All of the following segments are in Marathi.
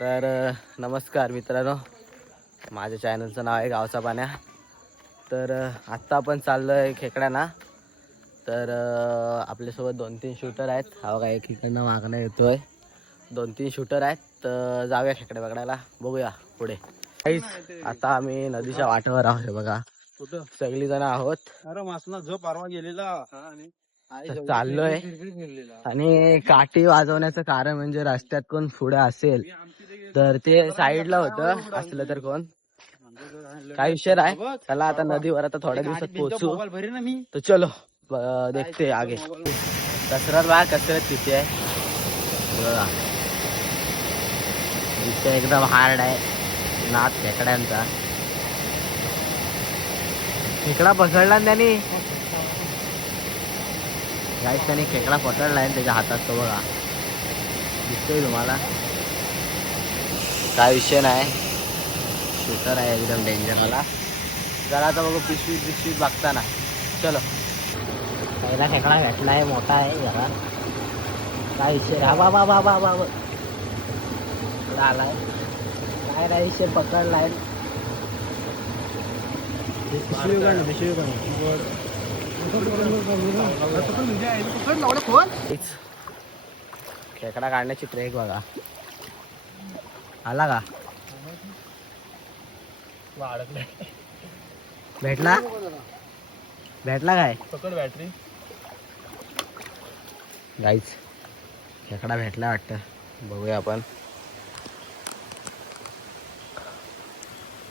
तर नमस्कार मित्रांनो, माझ्या चॅनलचं नाव आहे गावचा पाण्या. तर आत्ता आपण चाललो आहे खेकड्यांना. तर आपल्यासोबत 2-3 शूटर आहेत. हा बघा एक इकडनं मागणं येतोय. 2-3 शूटर आहेत. तर जाऊया खेकडे पकडायला, बघूया पुढे. आता आम्ही नदीच्या वाटेवर आहोत. हे बघा सगळी जण आहोत. अरे मासला झोप परवा गेलेला चाललोय. आणि काठी वाजवण्याचं कारण म्हणजे रस्त्यात कोण पुढे असेल तर ते साईडला होतं, असलं तर कोण काय विषय आहे. चला आता नदीवर आता थोड्या दिवसात पोहोचू. तर चलो देखते आगे. कसरत बघा, कसरत किती आहे बघा. इथे एकदम हार्ड आहे नाद खेकड्यांचा. खेकडा पकडला त्याने, गाईस त्याने खेकडा पकडलाय आणि त्याच्या हातात तो बघा दिसतोय तुम्हाला. काय विषय नाही, शूटर आहे एकदम डेंजर वाला. जरा आता बघू पिशवीत बघताना. चलो, पहिला खेकडा भेटलाय, मोठा आहे जरा. काय विषय हा बाबा बाबा बाबा आलाय. काय नाही विषय, पकडलाय. खेकडा काढण्याची ट्रेक बघा. आला का? भेटला काय? पकड बॅटरी गाईच खेकडा भेटला वाटतं, बघूया आपण.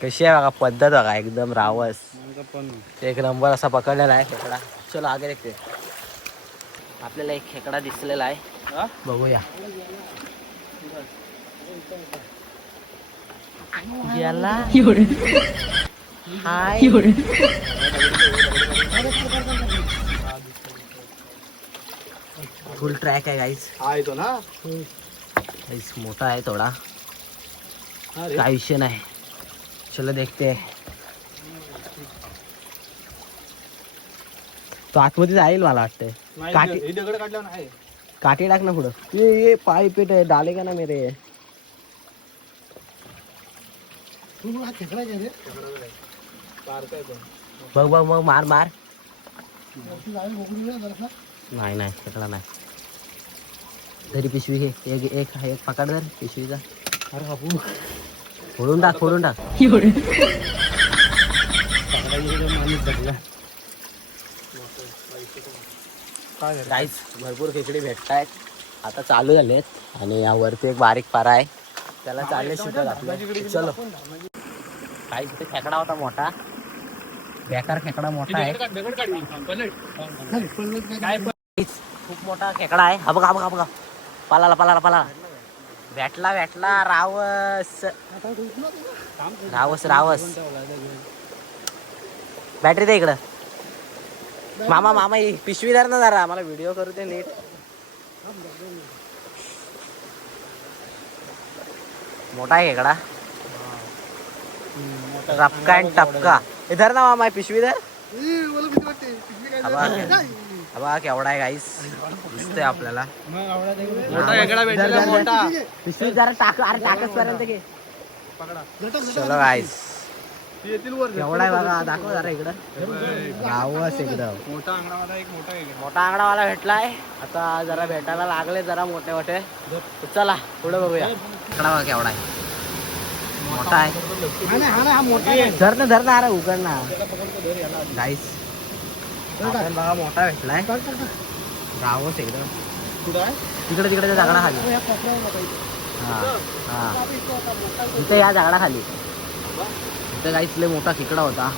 कशी आहे बघा पद्धत बघा, एकदम रावस एक नंबर असा पकडलेला आहे खेकडा. चलो आगे देखते. आपल्याला एक खेकडा दिसलेला आहे, बघूया. याला हाय फुल ट्रॅक आहे गाईस. हा येतो ना, गाईस मोठा आहे थोडा, काय विषय नाही. चलो देखते. तो आतमध्ये जाईल मला वाटतंय. काठी दगड काढल्यावर नाही. काठी टाक ना पुढं. ये पाय पेट डालेगा ना मेरे. बघ बघ मग मार मार. नाही खेकडा नाही. तरी पिशवी घे, एक पकड धर पिशवीचा. अरे बापू, फोडून टाक. गाईस भरपूर खेकडे भेटतायत. आता चालू झालेत आणि यावरती एक बारीक पारा आहे, त्याला चालले शिकत आपलं. चलो गाईस, ते खेकडा होता मोठा, बेकार खेकडा मोठा आहे. खूप मोठा खेकडा आहे. हा बघा पालाला भेटला रावस. बॅटरी दे इकडं. मामा ही पिशवी धर ना जरा, मला व्हिडिओ करू दे नीट. मोठा आहे खेकडा, रपका आणि टपका. इधर ना मामा पिशवी धर. हा केवढा आहे गाईस, दिसतोय आपल्याला. पिशवी जरा टाकच पर्यंत घे. चलो गाईस, केवढा आहे बघा, दाखव जरा इकडं. गावच एकदम मोठा आंगडावाला भेटलाय. आता जरा भेटायला लागले जरा मोठे. चला पुढे बघूया. खेकडा बघा केवढा आहे, मोठा आहे. धर ना अरे उघड ना गाईस. बघा मोठा भेटलाय, गावच एकदम. तिकडे त्या दगडा खाली. हा इथे या दगडा खाली. इथं काहीच लय मोठा खेकडा होता.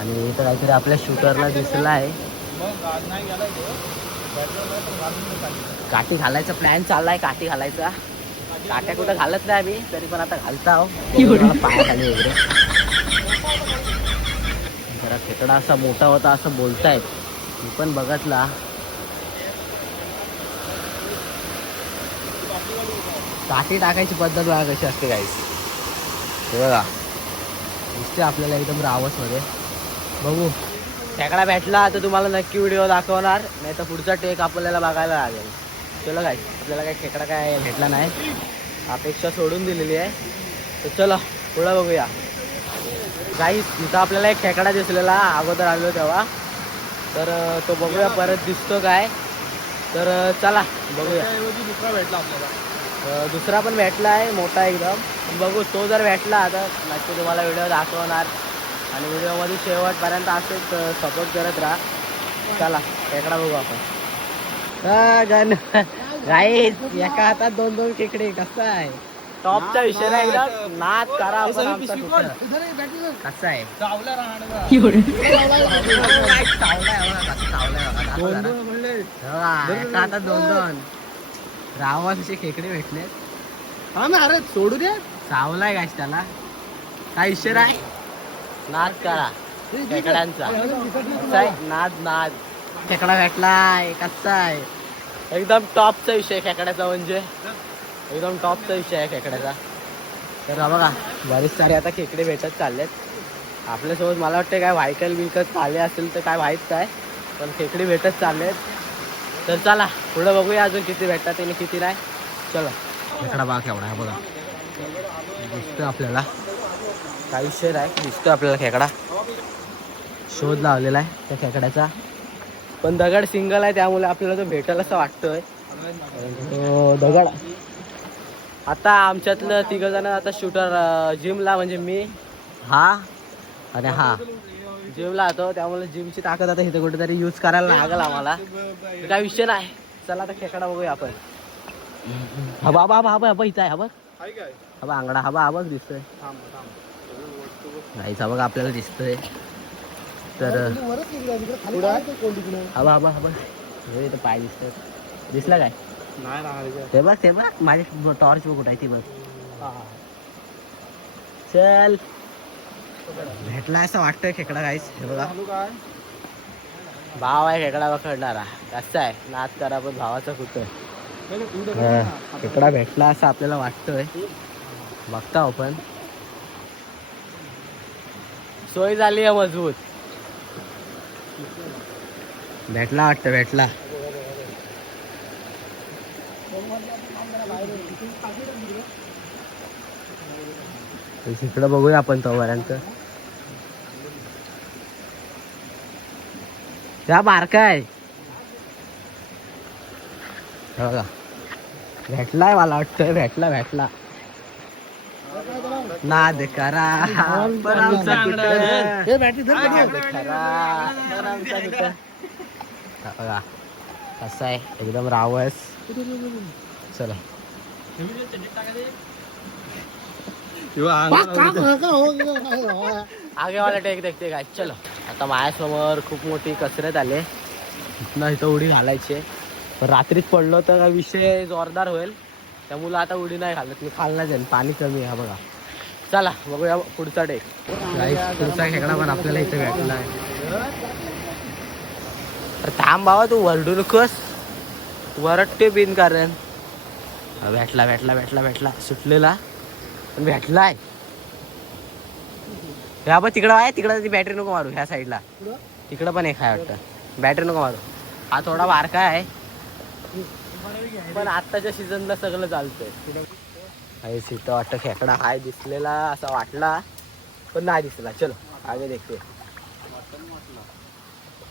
आणि इथं काहीतरी आपल्या शूटरला दिसला आहे. काठी घालायचा प्लॅन चाललाय, काठी घालायचा. काट्या कुठं घालत नाही आम्ही, तरी पण आता घालता आहो पायाखाली वगैरे. जरा खेकडा असा मोठा होता असं बोलतायत, मी पण बघितला. काठी टाकायची पद्धत बघा कशी असते गाईस. हे बघा दिसते आपल्याला एकदम रावस मध्ये. बघू खेकडा भेटला तर तुम्हाला नक्की व्हिडिओ दाखवणार, नाही तर पुढचा टेक आपल्याला बघायला लागेल. चलो गाईस, आपल्याला काही खेकडा काय भेटला नाही. अपेक्षा सोडून दिलेली आहे. तर चला पुढं बघूया. गाईस इथं आपल्याला एक खेकडा दिसलेला अगोदर आलो तेव्हा, तर तो बघूया परत दिसतो काय. तर चला बघूया. दुसरा भेटला आपल्याला. दुसरा पण भेटला आहे मोठा एकदम. बघू तो जर भेटला तर नक्की तुम्हाला व्हिडिओ दाखवणार आणि व्हिडिओमध्ये शेवटपर्यंत असेच सपोर्ट करत राहा. चला खेकडा बघू आपण. गण गाईस एका हातात 2-2 खेकडे. कसं आहे टॉपचा विषय नाही एकदम. नाद करा आपण आमचा कुठं. कसं आहे चावला राहणार. एका हातात 2-2 रावाचे खेकडे भेटले. हा ना, अरे सोडू दे. चावलाय गाईस त्याला. काय विषय आहे. नाद करा खेकड्यांचा. कसा आहे नाद नाद. खेकडा भेटलाय. कसा आहे एकदम टॉपचा विषय खेकड्याचा. म्हणजे एकदम टॉपचा विषय आहे खेकड्याचा. तर हा बघा बरेच सारे आता खेकडे भेटत चाललेत आपल्यासोबत. मला वाटतं काय व्हायकल बिलकत आले असेल तर काय माहीत काय, पण खेकडे भेटत चाललेत. तर चला पुढं बघूया अजून किती भेटतात आणि किती नाही. चला खेकडा बघा केवढा आहे बघा. दिसतोय आपल्याला. काही विषय आहे दिसतोय आपल्याला खेकडा. शोध लावलेला आहे त्या खेकड्याचा. पण दगड सिंगल आहे त्यामुळे आपल्याला तो भेटेल असं वाटतोय. दगड आता आमच्यातलं 3 जण आता शूटर जिमला, म्हणजे मी हा आणि हा जिमला होतो त्यामुळे जिमची ताकद आता इथे कुठेतरी यूज करायला लागेल आम्हाला. काय विषय नाही. चला आता खेकडा बघूया आपण. हा बाबा हा बा इथं आहे. हा बघ हा बा आंगडा. हा बघ दिसतोय. हा बघ आपल्याला दिसतोय. तर हा बा इथं पाय दिसतोय. दिसला काय ते बघ माझी टॉर्च बघ कुठं आहे ती बघ. चल भेटला असं वाटतंय खेकडा गाईस. हे बघा भाव आहे खेकडा पकडणारा. कसा आहे नाद करा पण भावाचा कुठं. खेकडा भेटला असं आपल्याला वाटतंय. बघता आपण. सोय झाली आहे मजबूत. भेटला वाटतं भेटला. इकडं बघूया आपण तोपर्यंत. त्या बारका आहे बघा. भेटलाय मला वाटतं. भेटला नाद करा पण आमचा कुठं. बघा कसं आहे एकदम रावस. चला आगे वाला टेक देखते काय. चलो आता माझ्यासमोर खूप मोठी कसरत आले. इथं उडी घालायची. पण रात्रीच पडलो तर विषय जोरदार होईल त्यामुळे आता उडी नाही घालत मी. खालना जाईल पाणी कमी आहे बघा. चला बघूया पुढचा टेक. पुढचा खेकडा पण आपल्याला इथे भेटला आहे. थांब बाबा तू वरडू नकोस. वरटते बिन कारण. भेटला सुटलेला पण भेटलाय. ह्या बघ तिकडं आहे. तिकडं ती बॅटरी नको मारू. ह्या साईडला तिकडं पण एक आहे वाटतं. बॅटरी नको मारू. हा थोडा बारका आहे पण आत्ताच्या सीझनला सगळं चालतंय. इथं वाटतं खेकडा हाय दिसलेला असा वाटला पण नाही दिसला. चलो आगे देखते.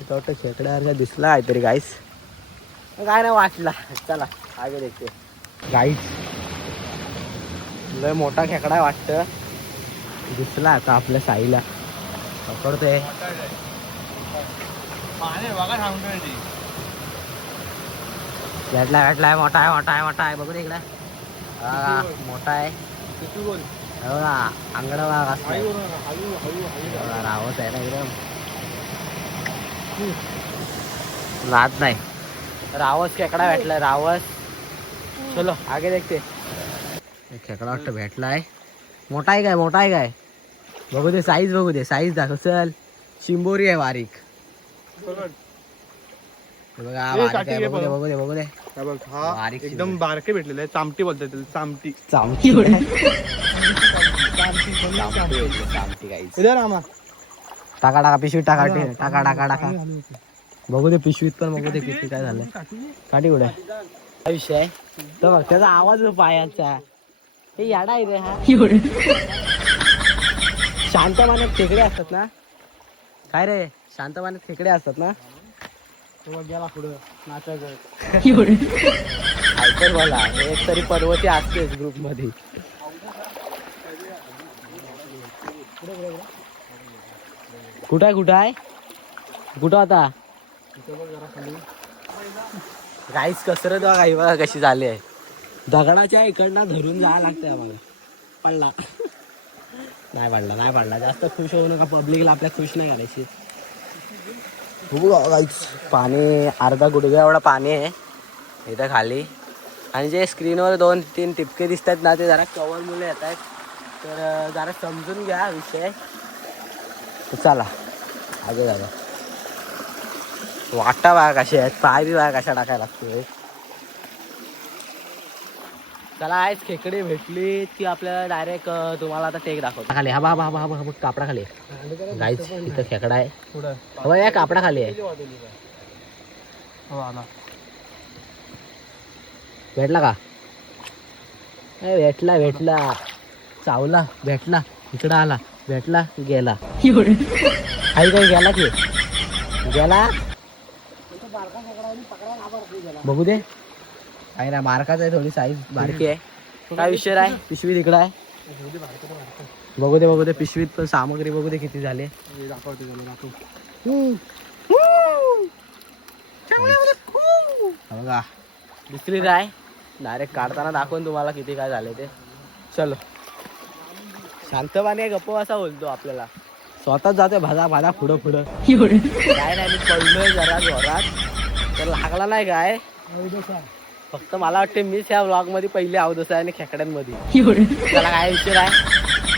इथं वाटतं खेकड्यासारखा दिसला आहे तरी गाईस. काय नाही वाटला. चला आगे देखते. गाईस लय मोठा खेकडा आहे वाटतं. दिसला आता आपल्या साईला. पकडतोय. भेटलाय. मोठा आहे बघू दे इकडे. मोठा आहे बघा. आंगडा बघा रावत आहे ना एकदम. नाद नाही. रावस खेकडा भेटलाय. रावस. चलो आगे देखते. खेकडा वाटतं भेटलाय. मोठा आहे काय बघू दे. साईज बघू दे. साईज दाखव. चल शिंबोरी आहे बारीक. बघा बघू दे. एकदम बारके भेटलेले आहे. चामटी बोलतात त्याला. चामटी गाईस. रामा टाका पिशवीत टाका. बघू दे पिशवीत पण बघू दे किती काय झालं. काठी कुठे काय विषय आहे तर बघ त्याचा आवाज पायाचा. हे याडा आहे रे हा. शांत मानत खेकडे असतात ना. काय रे शांत मानत खेकडे असतात ना. गेला पुढं नाचायचं. ऐकल मला एक तरी पर्वती असतेच ग्रुप मध्ये. कुठं आहे कुठं आता गाईस कसरत काही बघा कशी झाली आहे. दगडाच्या इकडनं धरून जायला लागतंय आम्हाला. पडला नाही पडला जास्त खुश होऊ नका. पब्लिकला आपल्या खुश नाही करायची. पाणी अर्धा गुडघ्या एवढा पाणी आहे इथं खाली. आणि जे स्क्रीनवर 2-3 टिपके दिसतात ना ते जरा कवर मुले येत आहेत. तर जरा समजून घ्या विषय. चला आगे जागा. वाटा बघा कशी आहेत. पाय बी बघा कशा टाकायला लागतोय. चला आज खेकडे भेटली की आपल्याला डायरेक्ट तुम्हाला आता टेक दाखवतो. खाली हा बा कापडा खाली गाईच इथं खेकडा आहे. या कापडा खाली आहे. भेटला का. भेटला चावला भेटला इकडं आला भेटला गेला. आई काही गेला की गेला. बघू दे काय ना मार्काच आहे. थोडी साईज बारकी आहे. काय विषय आहे. पिशवी तिकडं आहे. बघू दे पिशवीत पण सामग्री बघू दे किती झाले. बघा दिसली काय. डायरेक्ट काढताना दाखवून तुम्हाला किती काय झाले ते. चलो शांतपणे गप्प असा बोलतो आपल्याला. स्वतःच जाते भाजा पुढं काय नाही. मी पडलोय जरा जोरात तर लागला नाही काय. फक्त मला वाटते मीच ह्या व्लॉग मध्ये पहिले अवदसा आहे आणि खेकड्यांमध्ये. त्याला काय विषय आहे.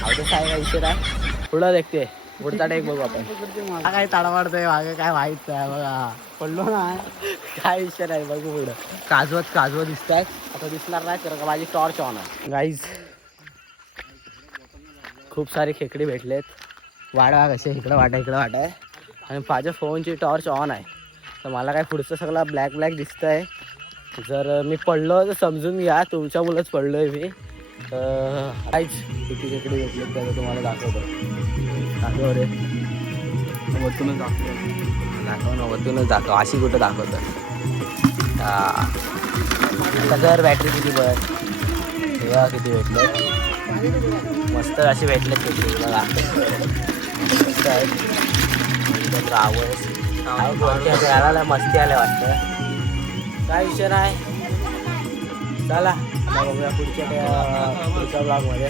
अवदसा आहे काय विषय आहे. पुढं देखते पुढचा टेक बघू आपण. काय ताडवाडतोय मागे काय माहित आहे बघा. पडलो ना काय विषय नाही. बघू पुढं काजवत दिसत आहेत. आता दिसणार नाही तर माझी टॉर्च ऑन आहे. गाईज खूप सारे खेकडे भेटलेत. वाडा कसे इकडं वाटा आहे. आणि माझ्या फोनची टॉर्च ऑन आहे. तर मला काय पुढचं सगळं ब्लॅक दिसत आहे. जर मी पडलो तर समजून घ्या तुमच्या मुलंच पडलोय मी. काहीच किती खेकडे भेटले त्याचं तुम्हाला दाखव रे. वरतूनच दाखव अशी कुठं दाखवतं. आता जर बॅटरी किती बघ तेव्हा किती भेटले. मस्त असे भेटले खेकडे बघा. मस्त आहेत रावस मस्ती आल्या वाटतं. काय विषय नाही. चला बघूया पुढच्या ब्लॉगमध्ये.